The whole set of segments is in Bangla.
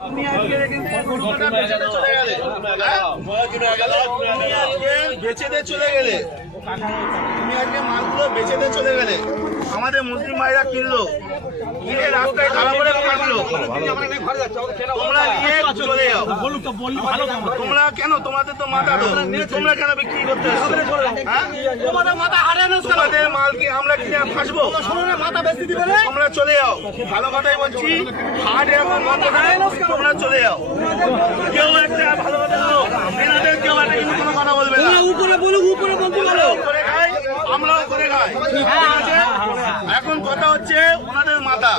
আপনি আজকে বেচে দিয়ে চলে গেলে তুমি আজকে মালগুলো বেচে দিয়ে চলে গেলে আমাদের মুসলিম ভাইরা কিনলো কিনে রাস্তায় দাঁড়া করে কাটলো তোমরা নিয়ে চলে যাও তোমরা কেন তোমাদের তো মাথা তোমরা কেন বিক্রি করতে তোমাদের মাথা তোমাদের মাল কি আমরা কিনে ফাঁসবো মাথা বেশি দিবে তোমরা চলে যাও ভালো কথাই বলছি হাট এখন বন্ধ নাই তোমরা চলে যাও কেউ একটা ভালো কথা বলো এনাদের কেউ একটা কিন্তু কোনো কথা বলবে না উপরে বলুক উপরে বলতে পারো করে খাই আমরাও করে খাই এখন কথা হচ্ছে ওনাদের মাথা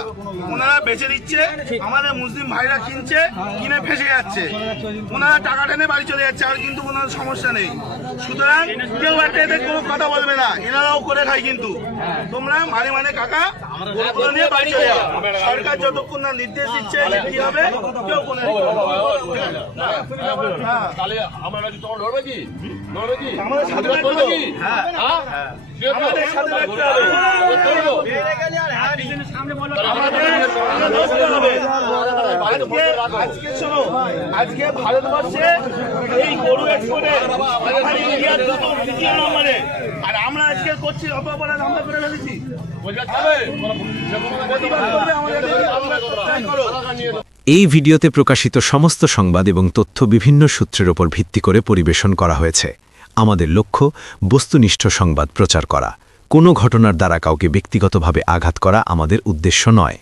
ওনারা বেচে দিচ্ছে আমাদের মুসলিম ভাইরা কিনছে কিনে ফেসে যাচ্ছে ওনারা টাকা টেনে বাড়ি চলে যাচ্ছে আর কিন্তু কোনো সমস্যা নেই সুতরাং কেউ একটা এদের কোনো কথা বলবে না এনারাও করে খায় কিন্তু তোমরা মানে কাকা গরুগুলো নিয়ে বাড়ি চলে যাও সরকার যতক্ষণ না নির্দেশ দিচ্ছে কি হবে কেউ কোনো আমাদের সাথে আজকে ভারতবর্ষে এই গরু এক্সপোর্টে ইন্ডিয়ার দ্বিতীয় নম্বরে আর আমরা আজকে করছি অপরাধ আমরা করে ফেলেছি এই ভিডিওতে প্রকাশিত সমস্ত সংবাদ এবং তথ্য বিভিন্ন সূত্রের ওপর ভিত্তি করে পরিবেশন করা হয়েছে আমাদের লক্ষ্য বস্তুনিষ্ঠ সংবাদ প্রচার করা কোনো ঘটনার দ্বারা কাউকে ব্যক্তিগতভাবে আঘাত করা আমাদের উদ্দেশ্য নয়।